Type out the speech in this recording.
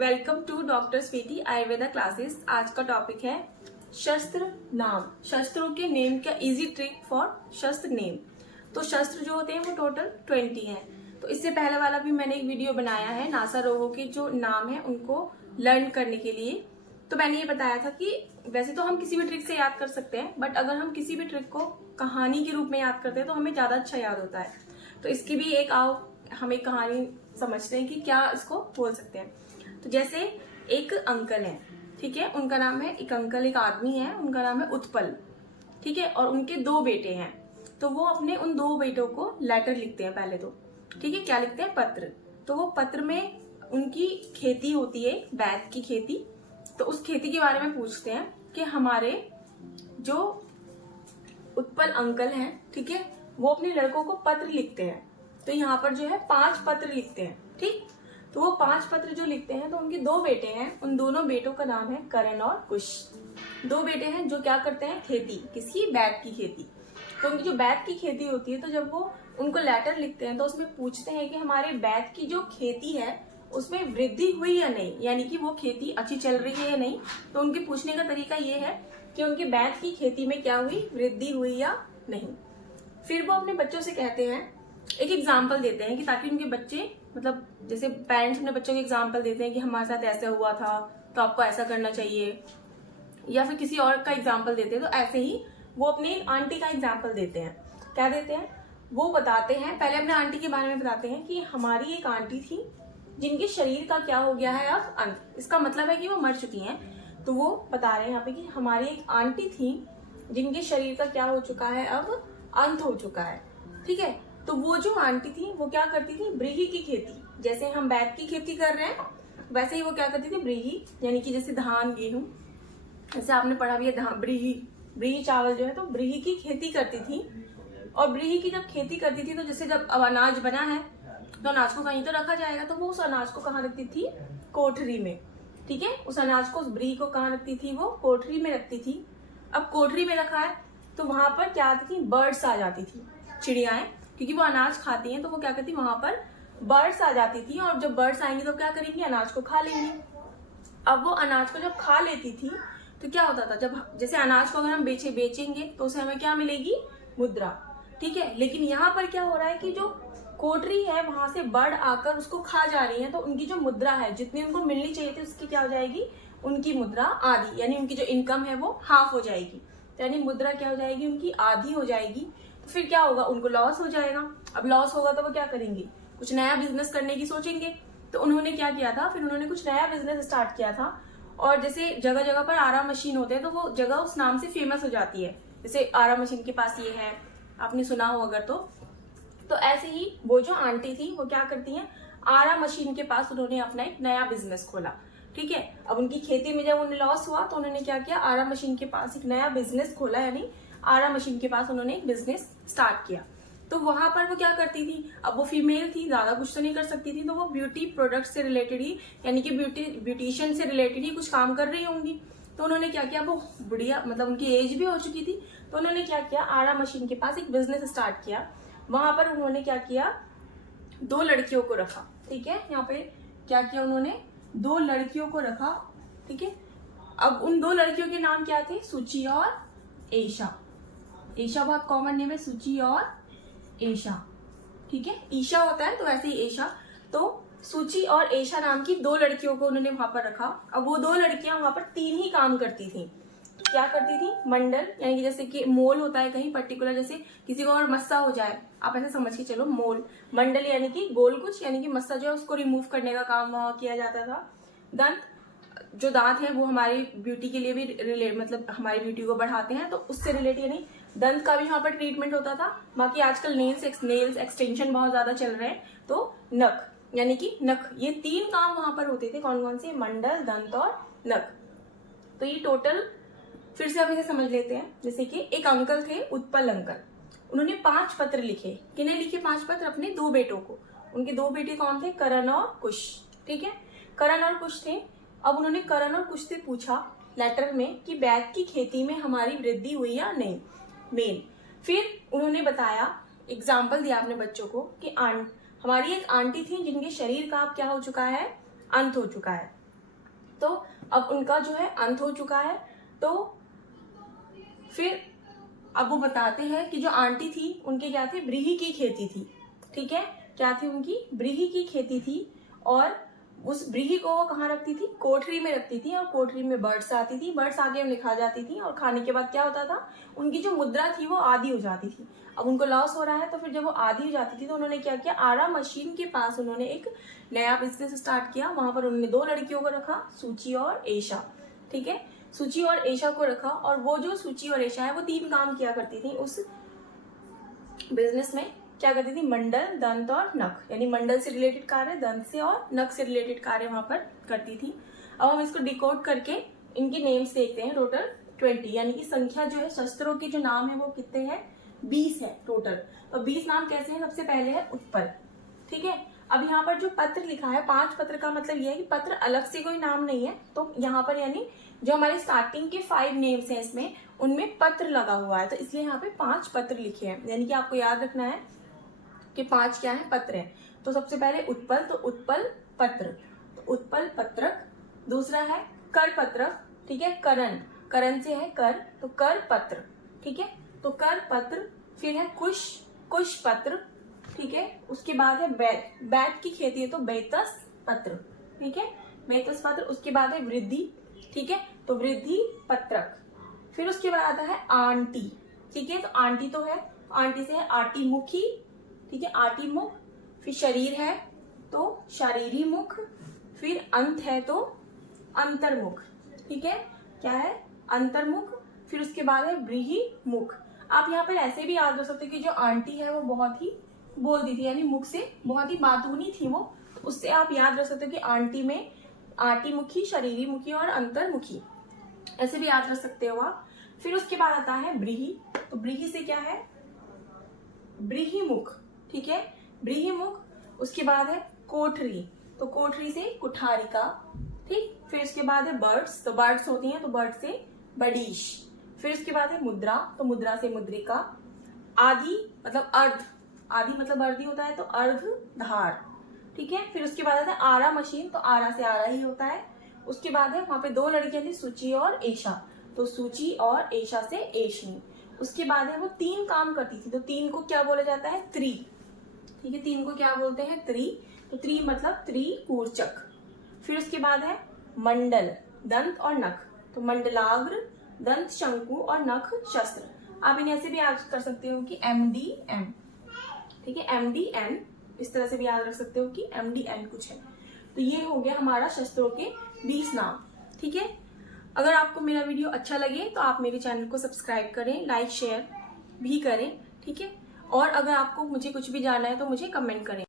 Welcome to doctor Sweety Ayurveda classes. आज का topic है शस्त्र नाम, शस्त्रों के नेम का इजी ट्रिक फॉर शस्त्र नेम। तो शस्त्र जो होते हैं वो टोटल 20 हैं। तो इससे पहले वाला भी मैंने एक वीडियो बनाया है नासा रोगों के जो नाम है उनको लर्न करने के लिए। तो मैंने ये बताया था कि वैसे तो हम किसी भी ट्रिक से याद कर सकते हैं, बट अगर हम किसी भी ट्रिक को कहानी के रूप में याद करते हैं तो हमें ज्यादा अच्छा याद होता है। तो इसकी भी एक हम एक कहानी समझते हैं कि क्या इसको बोल सकते हैं। तो जैसे एक अंकल है, ठीक है, उनका नाम है, एक अंकल एक आदमी है, उनका नाम है उत्पल, ठीक है, और उनके 2 बेटे हैं। तो वो अपने उन 2 बेटों को लेटर लिखते हैं पहले तो, ठीक है, क्या लिखते हैं, पत्र। तो वो पत्र में उनकी खेती होती है, बैत की खेती। तो उस खेती के बारे में पूछते हैं कि हमारे जो उत्पल अंकल हैं, ठीक है, वो अपने लड़कों को पत्र लिखते हैं। तो यहाँ पर जो है 5 पत्र लिखते हैं, ठीक। तो वो 5 पत्र जो लिखते हैं, तो उनके 2 बेटे हैं, उन दोनों बेटों का नाम है करण और कुश। 2 बेटे हैं जो क्या करते हैं, खेती, किसकी, बैत की खेती। तो उनकी जो बैत की खेती होती है, तो जब वो उनको लेटर लिखते हैं तो उसमें पूछते हैं कि हमारे बैत की जो खेती है उसमें वृद्धि हुई या नहीं, यानी कि वो खेती अच्छी चल रही है या नहीं। तो उनके पूछने का तरीका ये है कि उनकी बैत की खेती में क्या हुई, वृद्धि हुई या नहीं। फिर वो अपने बच्चों से कहते हैं, एक एग्जाम्पल देते हैं कि ताकि उनके बच्चे, मतलब जैसे पेरेंट्स अपने बच्चों को एग्जाम्पल देते हैं कि हमारे साथ ऐसा हुआ था तो आपको ऐसा करना चाहिए, या फिर किसी और का एग्जाम्पल देते हैं। तो ऐसे ही वो अपनी आंटी का एग्जाम्पल देते हैं। क्या देते हैं, वो बताते हैं, पहले अपने आंटी के बारे में बताते हैं कि हमारी एक आंटी थी जिनके शरीर का क्या हो गया है अब अंत। इसका मतलब है कि वो मर चुकी हैं। तो वो बता रहे हैं यहाँ पे कि हमारी एक आंटी थी जिनके शरीर का क्या हो चुका है, अब अंत हो चुका है, ठीक है। तो वो जो आंटी थी वो क्या करती थी, ब्रीही की खेती। जैसे हम बैत की खेती कर रहे हैं वैसे ही वो क्या करती थी, ब्रीही, यानी कि जैसे धान गेहूं, जैसे आपने पढ़ा भी है धान, ब्रीही चावल जो है, तो ब्रीही की खेती करती थी। और ब्रीही की जब खेती करती थी तो जैसे जब अब अनाज बना है तो अनाज को कहीं तो रखा जाएगा। तो वो उस अनाज को कहाँ रखती थी, कोठरी में, ठीक है। उस अनाज को, उस ब्रीही को कहाँ रखती थी, वो कोठरी में रखती थी। अब कोठरी में रखा है तो वहां पर क्या आती थी, बर्ड्स आ जाती थी, चिड़ियाएं, क्योंकि वो अनाज खाती हैं। तो वो क्या करती, वहां पर बर्ड्स आ जाती थी, और जब बर्ड्स आएंगी तो क्या करेंगी, अनाज को खा लेंगी। अब वो अनाज को जब खा लेती थी तो क्या होता था, जब जैसे अनाज को अगर हम बेचेंगे तो उसे हमें क्या मिलेगी, मुद्रा, ठीक है। लेकिन यहाँ पर क्या हो रहा है कि जो कोठरी है वहां से बर्ड आकर उसको खा जा रही है, तो उनकी जो मुद्रा है, जितनी उनको मिलनी चाहिए थी उसकी क्या हो जाएगी, उनकी मुद्रा आधी, यानी उनकी जो इनकम है वो हाफ हो जाएगी। तो यानी मुद्रा क्या हो जाएगी, उनकी आधी हो जाएगी। तो फिर क्या होगा, उनको लॉस हो जाएगा। अब लॉस होगा तो वो क्या करेंगे, कुछ नया बिजनेस करने की सोचेंगे। तो उन्होंने क्या किया था, फिर उन्होंने कुछ नया बिजनेस स्टार्ट किया था। और जैसे जगह जगह पर आरा मशीन होते हैं तो वो जगह उस नाम से फेमस हो जाती है। जैसे आरा मशीन के पास ये है, आपने सुना हो अगर तो ऐसे ही वो जो आंटी थी वो क्या करती हैं, आरा मशीन के पास उन्होंने अपना एक नया बिजनेस खोला, ठीक है। अब उनकी खेती में जब उन्हें लॉस हुआ तो उन्होंने क्या किया, आरा मशीन के पास एक नया बिजनेस खोला, यानी आरा मशीन के पास उन्होंने एक बिजनेस स्टार्ट किया। तो वहां पर वो क्या करती थी, अब वो फीमेल थी, ज्यादा कुछ तो नहीं कर सकती थी, तो वो ब्यूटी प्रोडक्ट से रिलेटेड ही, यानी कि ब्यूटिशियन से रिलेटेड ही कुछ काम कर रही होंगी। तो उन्होंने क्या किया, वो बुढ़िया, मतलब उनकी एज भी हो चुकी थी, तो उन्होंने क्या किया, आरा मशीन के पास एक बिजनेस स्टार्ट किया। वहां पर उन्होंने क्या किया, 2 लड़कियों को रखा, ठीक है। यहाँ पे क्या किया, उन्होंने 2 लड़कियों को रखा, ठीक है। अब उन 2 लड़कियों के नाम क्या थे, सूची और ईशा। ईशा बहुत कॉमन नेम है, सूची और ईशा, ठीक है। ईशा होता है तो वैसे ही ईशा। तो सूची और ईशा नाम की 2 लड़कियों को उन्होंने वहां पर रखा। अब वो 2 लड़कियां वहां पर 3 ही काम करती थी। क्या करती थी, मंडल, यानी कि जैसे कि मोल होता है कहीं पर्टिकुलर, जैसे किसी को और मस्सा हो जाए, आप ऐसे समझ के चलो, मोल, मंडल यानी कि गोल कुछ, यानी कि मस्सा जो है उसको रिमूव करने का काम वहां किया जाता था। दंत, जो दांत है वो हमारी ब्यूटी के लिए भी मतलब हमारी ब्यूटी को बढ़ाते हैं, तो उससे रिलेटेड, यानी दंत का भी वहां पर ट्रीटमेंट होता था। बाकी आजकल नेल्स एक्सटेंशन बहुत ज्यादा चल रहे हैं, तो नख, यानी कि नख, ये 3 काम वहां पर होते थे। कौन कौन से, मंडल, दंत और नख। तो ये टोटल फिर से हम इसे समझ लेते हैं। जैसे कि एक अंकल थे, उत्पल अंकल, उन्होंने 5 पत्र लिखे। किन्हें लिखे 5 पत्र, अपने 2 बेटों को। उनके 2 बेटे कौन थे, करण और कुश, ठीक है। करण और कुश थे। अब उन्होंने करण और कुश से पूछा लेटर में कि बैत की खेती में हमारी वृद्धि हुई या नहीं, मेन। फिर उन्होंने बताया, एग्जाम्पल दिया अपने बच्चों को कि हमारी एक आंटी थी जिनके शरीर का अब क्या हो चुका है, अंत हो चुका है। तो अब उनका जो है अंत हो चुका है। तो फिर अब वो बताते हैं कि जो आंटी थी उनके क्या थे, व्रीहि की खेती थी। ठीक है, क्या थी उनकी, व्रीहि की खेती थी। और उस व्रीहि को वो कहाँ रखती थी, कोठरी में रखती थी। और कोठरी में बर्ड्स आती थी, बर्ड्स आके उन्हें खा जाती थी। और खाने के बाद क्या होता था, उनकी जो मुद्रा थी वो आधी हो जाती थी। अब उनको लॉस हो रहा है, तो फिर जब वो आधी हो जाती थी तो उन्होंने क्या किया, आरा मशीन के पास उन्होंने एक नया बिजनेस स्टार्ट किया। वहां पर उन्होंने 2 लड़कियों को रखा, सूची और एशा। ठीक है, सूची और एशा को रखा। और वो जो सूची और एशा है वो 3 काम किया करती थी उस बिजनेस में। क्या करती थी, मंडल, दंत और नख, यानी मंडल से रिलेटेड कार्य, दंत से और नख से रिलेटेड कार्य वहां पर करती थी। अब हम इसको डिकोड करके इनके नेम्स देखते हैं। टोटल 20, यानी कि संख्या जो है शस्त्रों के जो नाम है वो कितने हैं, 20 है टोटल। तो 20 नाम कैसे हैं, सबसे पहले है उत्पल। ठीक है, अब यहाँ पर जो पत्र लिखा है, 5 पत्र का मतलब यह है कि पत्र अलग से कोई नाम नहीं है। तो यहाँ पर यानी जो हमारे स्टार्टिंग के 5 नेम्स हैं इसमें, उनमें पत्र लगा हुआ है, तो इसलिए यहाँ पे 5 पत्र लिखे हैं। यानी कि आपको याद रखना है कि 5 क्या है, पत्र है। तो सबसे पहले उत्पल, तो उत्पल पत्र, तो उत्पल पत्रक। दूसरा है कर पत्रक। ठीक है, करण, करण से है कर, तो कर पत्र। ठीक है, तो कर पत्र। फिर है कुश, कुश पत्र। ठीक है, उसके बाद है बैत, बैत की खेती है तो बैतस पत्र। ठीक है, बैतस पत्र। उसके बाद है वृद्धि। ठीक है, तो वृद्धि पत्रक। फिर उसके बाद आता है आंटी। ठीक है, तो आंटी तो है, आंटी से है आटी मुखी। ठीक है, आटी मुख। फिर शरीर है तो शारीरी मुख। फिर अंत है तो अंतर्मुख। ठीक है, क्या है, अंतर्मुख। फिर उसके बाद है व्रीहि मुख। आप यहाँ पर ऐसे भी याद रख सकते हो कि जो आंटी है वो बहुत ही बोलती थी, यानी मुख से बहुत ही बातूनी थी वो, तो उससे आप याद रख सकते हो कि आंटी में आटी मुखी, शरीरी मुखी और अंतर्मुखी, ऐसे भी याद रख सकते हो आप। फिर उसके बाद आता है व्रीहि, तो व्रीहि से क्या है, व्रीहि मुख। ठीक है, व्रीहि मुख। उसके बाद है कोठरी, तो कोठरी से कुठारिका। ठीक, फिर उसके बाद है बर्ड्स, तो बर्ड्स होती हैं तो बर्ड से बडीश। फिर उसके बाद है मुद्रा, तो मुद्रा से मुद्रिका। आदि मतलब अर्ध, आदि मतलब अर्ध ही होता है तो अर्ध धार। ठीक है, फिर उसके बाद आता है आरा मशीन, तो आरा से आरा ही होता है। उसके बाद है वहां पे 2 लड़कियां थी, सूची और एशा, तो सूची और एशा से एशनी। उसके बाद है वो 3 काम करती थी, तो 3 को क्या बोला जाता है, त्रि। ठीक है, 3 को क्या बोलते हैं, त्रि। तो त्रि मतलब त्रिकूर्चक। फिर उसके बाद है मंडल, दंत और नख, तो मंडलाग्र, दंत शंकु और नख शस्त्र। आप इन्हें ऐसे भी याद कर सकते हो कि MDN। ठीक है, MDN, इस तरह से भी याद रख सकते हो कि MDN कुछ है। तो ये हो गया हमारा शस्त्रों के 20 नाम। ठीक है, अगर आपको मेरा वीडियो अच्छा लगे तो आप मेरे चैनल को सब्सक्राइब करें, लाइक शेयर भी करें। ठीक है, और अगर आपको मुझे कुछ भी जानना है तो मुझे कमेंट करें।